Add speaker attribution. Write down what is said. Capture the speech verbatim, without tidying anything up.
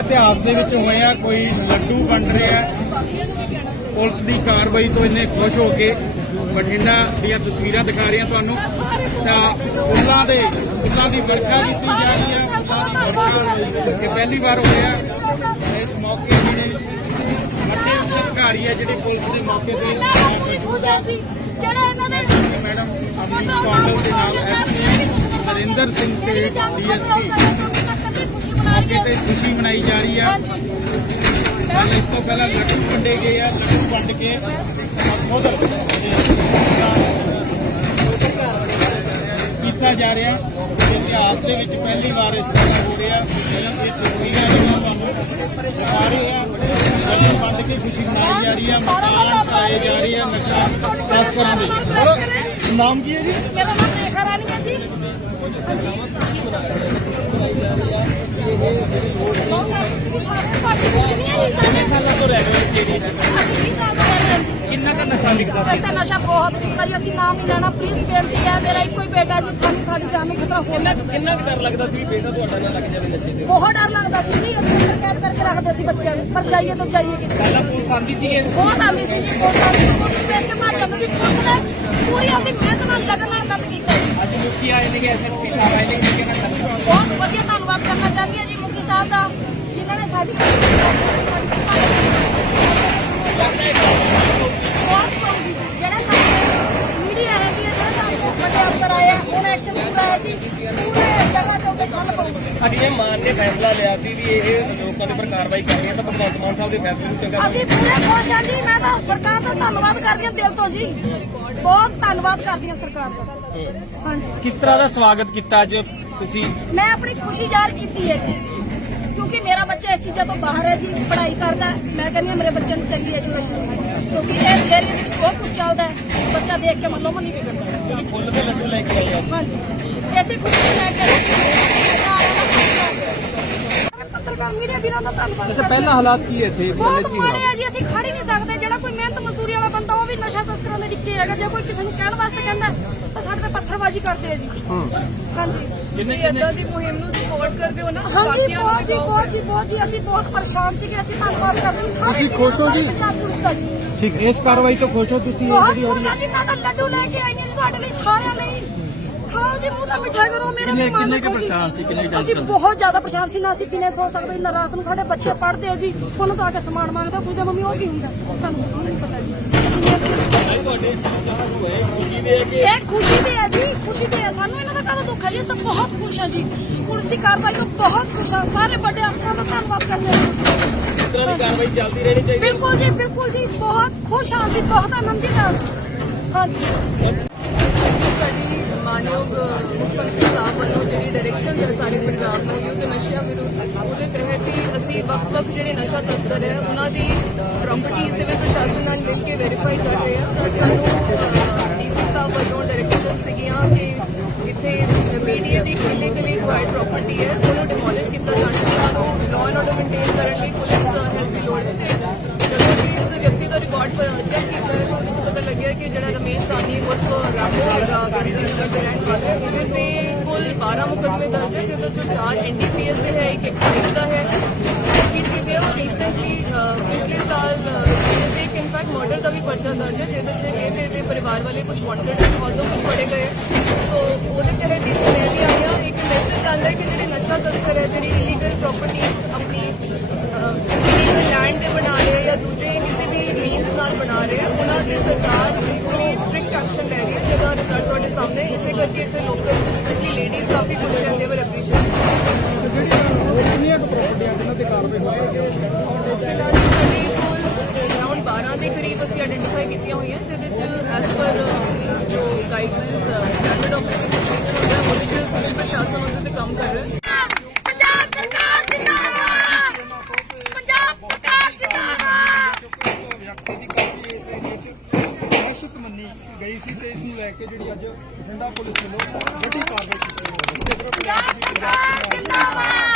Speaker 1: इतिहास दे विच होया कोई लड्डू वंड रहा पुलिस की कार्रवाई तो इन्ने खुश हो के बठिंडा दी तस्वीरां दिखा रही तुहानूं फुल्लां दे फुल्लां दी वर्खा कीती जा रही है। फुल्लां दी वर्खा ये पहली बार होया इस मौके जिहड़े वड्डे उच्च अधिकारी है जिहड़ी पुलिस के मौके ते मैडम अमरीक कौंडल के नाल एसपी हरिंदर सिंह के डी एस पी मौके ते खुशी मनाई जा रही है। इस तो पहला लड्डू वंडे गए हैं, लड्डू वंड के खुद किया जा रहा इतिहास के पहली बार इस तरह हो रहा ये तस्वीरें दिखा रहे हैं। लड्डू वंड के खुशी मनाई जा रही है, मकान ढाए जा रहे हैं नशा तस्करां दे। नाम की है जी? मेरा नाम रेखा रानी है जी। किन्ना का नशा लिखता है? नशा बहुत करी असीं नाम नहीं लेना प्लीज बेनती है। मेरा एक कोई बेटा जी साडी साडी जान नूं खतरा हो सकदा। किन्ना डर लगदा सी बेटा तुहाडा ना लग जावे नशे ते? बहुत डर लगदा सी जी। असीं कैद करके रखदे सी बच्चों नूं पर जाइए तो जाइए कि पहला पुलिस आंदी सी बहुत आंदी सी जी। पुलिस आंदी पुलिस देख के मार जांदी सी। पुलिस ने पूरी अपनी मेहनत नाल लगन नाल काम कीता जी। अज मुखी आए ने एस एस पी साहब आए ने कि कहना बहुत वधिया धन्नवाद करना चाहती है जी मुखी साहब दा जिन्हां ने साडी मीडिया है कि बड़े अफसर आए उन्हें एक्शन पूरा है जी पूरे जगह ते उत्ते गल पाउंगे। अजे मान ने फैसला लिया सी भी ਇਹ ਲੋਕਾਂ ਦੇ ਉੱਪਰ ਕਾਰਵਾਈ ਕਰ ਰਹੀ ਹੈ ਤਾਂ ਭਗਵੰਤ ਮਾਨ ਸਾਹਿਬ ਦੇ ਫੈਸਲੇ ਨੂੰ ਚੰਗਾ ਅਸੀਂ ਪੂਰੇ ਖੁਸ਼ ਹਾਂ ਜੀ। ਮੈਂ ਤਾਂ ਸਰਕਾਰ ਦਾ ਧੰਨਵਾਦ ਕਰਦੀ ਹਾਂ ਦਿਲ ਤੋਂ ਜੀ, ਬਹੁਤ ਧੰਨਵਾਦ ਕਰਦੀ ਹਾਂ ਸਰਕਾਰ ਦਾ। ਹਾਂਜੀ ਕਿਸ ਤਰ੍ਹਾਂ ਦਾ ਸਵਾਗਤ ਕੀਤਾ ਅੱਜ ਤੁਸੀਂ? ਮੈਂ ਆਪਣੀ ਖੁਸ਼ੀ ਜ਼ਾਹਿਰ ਕੀਤੀ ਹੈ ਜੀ क्योंकि मेरा बच्चा इस चीज़ों तो बाहर है जी पढ़ाई करता है। मैं कहनी मेरे बच्चे को चंगी एजुकेशन क्योंकि इस एरिया में बहुत कुछ चलता है बच्चा देख के मनो मनी बिगड़ता है। लड्डू लेके आए हाँ जी ऐसी खुशी लेके पत्रकार मीडिया बिना का धन्यवाद। अच्छा पहला हालात की है थे बहुत माड़े है जी ਅਸੀਂ ਖੜ ਹੀ ਨਹੀਂ ਸਕਦੇ। ਜਿਹੜਾ ਕੋਈ ਮਿਹਨਤ ਮਜ਼ਦੂਰੀ ਵਾਲਾ ਬੰਦਾ ਉਹ ਵੀ ਨਸ਼ਾ ਤਸਕਰਾਂ ਦੇ ਡਿੱਕੇ ਹੈਗਾ। ਜੇ ਕੋਈ ਕਿਸੇ ਨੂੰ ਕਹਿਣ ਵਾਸਤੇ ਕਹਿੰਦਾ ਤਾਂ ਸਾਡੇ ਤੇ ਪੱਥਰਬਾਜ਼ੀ ਕਰਦੇ ਆ ਜੀ। ਹਾਂਜੀ ਤੁਸੀਂ ਇਦਾਂ ਦੀ ਮੁਹਿੰਮ ਨੂੰ ਸਪੋਰਟ ਕਰਦੇ ਹੋ ਨਾ? ਹਾਂਜੀ ਬਹੁਤ ਜੀ ਬਹੁਤ ਜੀ ਬਹੁਤ ਜੀ ਅਸੀਂ ਬਹੁਤ ਪਰੇਸ਼ਾਨ ਸੀਗੇ। ਅਸੀਂ ਧੰਨਵਾਦ ਕਰਦੇ ਸਾਰੇ। ਤੁਸੀਂ ਖੁਸ਼ ਹੋ ਜੀ? ਠੀਕ ਇਸ ਕਾਰਵਾਈ ਤੋਂ ਖੁਸ਼ ਹੋ ਤੁਸੀਂ? ਬਹੁਤ ਖੁਸ਼ ਹਾਂ ਜੀ। ਮੈਂ ਤਾਂ ਲੱਡੂ ਲੈ ਕੇ ਆਈ ਹਾਂ ਤੁਹਾਡੇ ਲਈ ਸਾਰਿਆਂ ਲਈ। ਖਾਓ ਜੀ ਮੂੰਹ ਤਾਂ ਮਿੱਠਾ ਕਰੋ। ਮੇਰੇ ਕਿੰਨੇ ਕੁ ਪਰੇਸ਼ਾਨ ਸੀ? ਕਿੰਨੇ ਅਸੀਂ ਬਹੁਤ ਜ਼ਿਆਦਾ ਪਰੇਸ਼ਾਨ ਸੀ ਨਾ ਅਸੀਂ ਦਿਨੇ ਸੋ ਸਕਦੇ ਨਾ ਰਾਤ ਨੂੰ। ਸਾਡੇ ਬੱਚੇ ਪੜ੍ਹਦੇ ਹੋ ਜੀ ਉਹਨਾਂ ਤੋਂ ਆ ਕੇ ਸਮਾਨ ਮੰਗਦਾ ਪੁੱਛਦੇ ਮੰਮੀ ਉਹ ਕੀ ਹੁੰਦਾ ਸਾਨੂੰ ਨਹੀਂ ਪਤਾ ਜੀ। ਇਹ ਖੁਸ਼ੀ ਦੇ ਹੈ ਜੀ ਖੁਸ਼ੀ ਦੇ ਹੈ। ਸਾਨੂੰ ਇਹਨਾਂ ਦਾ ਕਾਹਦਾ ਦੁੱਖ ਹੈ ਜੀ? ਅਸੀਂ ਬਹੁਤ ਖੁਸ਼ ਹਾਂ ਜੀ ਪੁਲਿਸ ਦੀ ਕਾਰਵਾਈ ਤੋਂ ਬਹੁਤ ਖੁਸ਼ ਹਾਂ। ਸਾਰੇ ਵੱਡੇ ਅਫਸਰਾਂ ਦਾ ਧੰਨਵਾਦ ਕਰਦੇ ਹਾਂ। ਇਸ ਤਰ੍ਹਾਂ ਦੀ ਕਾਰਵਾਈ ਚੱਲਦੀ ਰਹਿਣੀ ਚਾਹੀਦੀ। ਬਿਲਕੁਲ ਜੀ ਬਿਲਕੁਲ ਜੀ ਬਹੁਤ ਖੁਸ਼ ਹਾਂ ਅਸੀਂ ਬਹੁਤ ਆਨੰਦਿਤ ਹਾਂ। ਹਾਂਜੀ ਸਾਡੀ ਮਾਨਯੋਗ ਮੁੱਖ ਮੰਤਰੀ ਸਾਹਿਬ ਵੱਲੋਂ ਜਿਹੜੀ ਡਾਇਰੈਕਸ਼ਨ ਹੈ ਸਾਰੇ ਪੰਜਾਬ ਨੂੰ ਯੁੱਧ ਨਸ਼ਿਆਂ ਵਿਰੁੱਧ ਉਹਦੇ ਤਹਿਤ ਹੀ ਅਸੀਂ ਵੱਖ-ਵੱਖ ਜਿਹੜੇ ਨਸ਼ਾ ਤਸਕਰ ਹੈ ਉਹਨਾਂ ਦੀ ਪ੍ਰਾਪਰਟੀ ਸਿਵਲ ਪ੍ਰਸ਼ਾਸਨ ਨਾਲ ਮਿਲ ਕੇ ਵੈਰੀਫਾਈ ਕਰ ਰਹੇ ਹਾਂ। ਅੱਜ ਸਾਨੂੰ ਡੀਸੀ ਸਾਹਿਬ ਵੱਲੋਂ ਡਾਇਰੈਕਸ਼ਨ ਸੀਗੀਆਂ ਕਿ ਇੱਥੇ ਮੀਡੀਆ ਦੀ ਇਲੀਗਲੀ ਅਕਵਾਇਰਡ ਪ੍ਰਾਪਰਟੀ ਹੈ ਉਹਨੂੰ ਡਿਮੋਲਿਸ਼ ਕੀਤਾ ਜਾਣਾ। ਉਹਨਾਂ ਨੂੰ ਲਾਅ ਐਂਡ ਆਰਡਰ ਮੇਨਟੇਨ ਕਰਨ ਲਈ ਪੁਲਿਸ ਹੈਲਪ ਦੀ ਲੋੜ ਹੈ। ਜਦੋਂ ਅਸੀਂ ਇਸ ਵਿਅਕਤੀ ਦਾ ਰਿਕਾਰਡ ਚੈੱਕ ਕੀਤਾ ਹੈ ਤਾਂ ਉਹਦੇ 'ਚ ਪਤਾ ਲੱਗਿਆ ਕਿ ਜਿਹੜਾ ਰਮੇਸ਼ ਸਾਨੀ ਉਰਫ ਰਾਮੋ ਹੈਗਾ ਗਾਂਧੀਨਗਰ ਦੇ ਰਹਿਣ ਵਾਲਾ ਇਹਦੇ ਤੇ ਕੁੱਲ ਬਾਰਾਂ ਮੁਕੱਦਮੇ ਦਰਜ ਹੈ ਜਿਹਦੇ 'ਚੋਂ ਚਾਰ ਐਨ ਡੀ ਪੀ ਐਸ ਦੇ ਹੈ ਇੱਕ ਐਕਸਾਈਜ਼ ਦਾ ਹੈ ਪੀ ਸੀ ਦੇ ਰੀਸੈਂਟਲੀ ਪਿਛਲੇ ਸਾਲ ਇਹਦੇ ਇੱਕ ਇਨਫੈਕਟ ਮਰਡਰ ਦਾ ਵੀ ਪਰਚਾ ਦਰਜ ਹੈ ਜਿਹਦੇ 'ਚ ਇਹਦੇ ਦੇ ਪਰਿਵਾਰ ਵਾਲੇ ਕੁਝ ਵਾਂਟਡ ਉਦੋਂ ਕੁਝ ਫੜੇ ਗਏ। ਸੋ ਉਹਦੇ ਤਹਿਤ ਹੀ ਮੈਂ ਵੀ ਆਇਆ ਇੱਕ ਮੈਸੇਜ ਆਉਂਦਾ ਹੈ ਕਿ ਜਿਹੜੇ ਨਸ਼ਾ ਤਸਕਰ ਹੈ ਜਿਹੜੀ ਇਲੀਗਲ ਪ੍ਰਾਪਰਟੀਜ਼ ਆਪਣੀ ਇਲੀਗਲ ਲੈਂਡ ਤੇ ਬਣਾ ਰਹੇ ਜਾਂ ਦੂਜੇ ਕਿਸੇ ਵੀ ਮੀਨਸ ਨਾਲ ਬਣਾ ਰਹੇ ਆ ਉਹਨਾਂ ਦੀ ਸਰਕਾਰ ਪੂਰੀ ਸਟ੍ਰਿਕਟ ਐਕਸ਼ਨ ਲੈ ਰਹੀ ਹੈ ਜਿਹਦਾ ਰਿਜ਼ਲਟ ਤੁਹਾਡੇ ਸਾਹਮਣੇ। ਇਸੇ ਕਰਕੇ ਇੱਥੇ ਲੋਕਲ ਸਪੈਸ਼ਲੀ ਲੇਡੀਜ਼ ਕਾਫੀ ਖੁਸ਼ ਰਹਿੰਦੇ ਵਲ ਐਪਰੀਸ਼ੀਏਟ। ਕਿੰਨੀਆਂ ਪ੍ਰਾਪਰਟੀਆਂ ਜਿਨ੍ਹਾਂ ਤੇ ਕਾਰਵਾਈ ਹੋ ਸਕਦੀ ਹੈ? ਫਿਲਹਾਲ ਸਾਡੇ ਕੋਲ ਅਰਾਊਂਡ ਬਾਰਾਂ ਦੇ ਕਰੀਬ ਅਸੀਂ ਆਈਡੈਂਟੀਫਾਈ ਕੀਤੀਆਂ ਹੋਈਆਂ ਜਿਹਦੇ 'ਚ ਐਜ਼ ਪਰ ਜੋ ਗਾਈਡਲਾਈਨਸ ਸਟੈਂਡਰਡ ਆਪਰੇਟਿੰਗ ਪ੍ਰੋਸੀਜਰ ਹੁੰਦਾ ਉਹਦੇ 'ਚ ਸਿਵਲ ਪ੍ਰਸ਼ਾਸਨ ਉਹਦੇ ਤੇ ਕੰਮ ਕਰ ਰਿਹਾ ਹੈ। ਗਈ ਸੀ ਤੇ ਇਸ ਨੂੰ ਲੈ ਕੇ ਜਿਹੜੀ ਅੱਜ ਬਠਿੰਡਾ ਪੁਲਿਸ ਵੱਲੋਂ ਵੱਡੀ ਕਾਰਵਾਈ ਕੀਤੀ ਗਈ।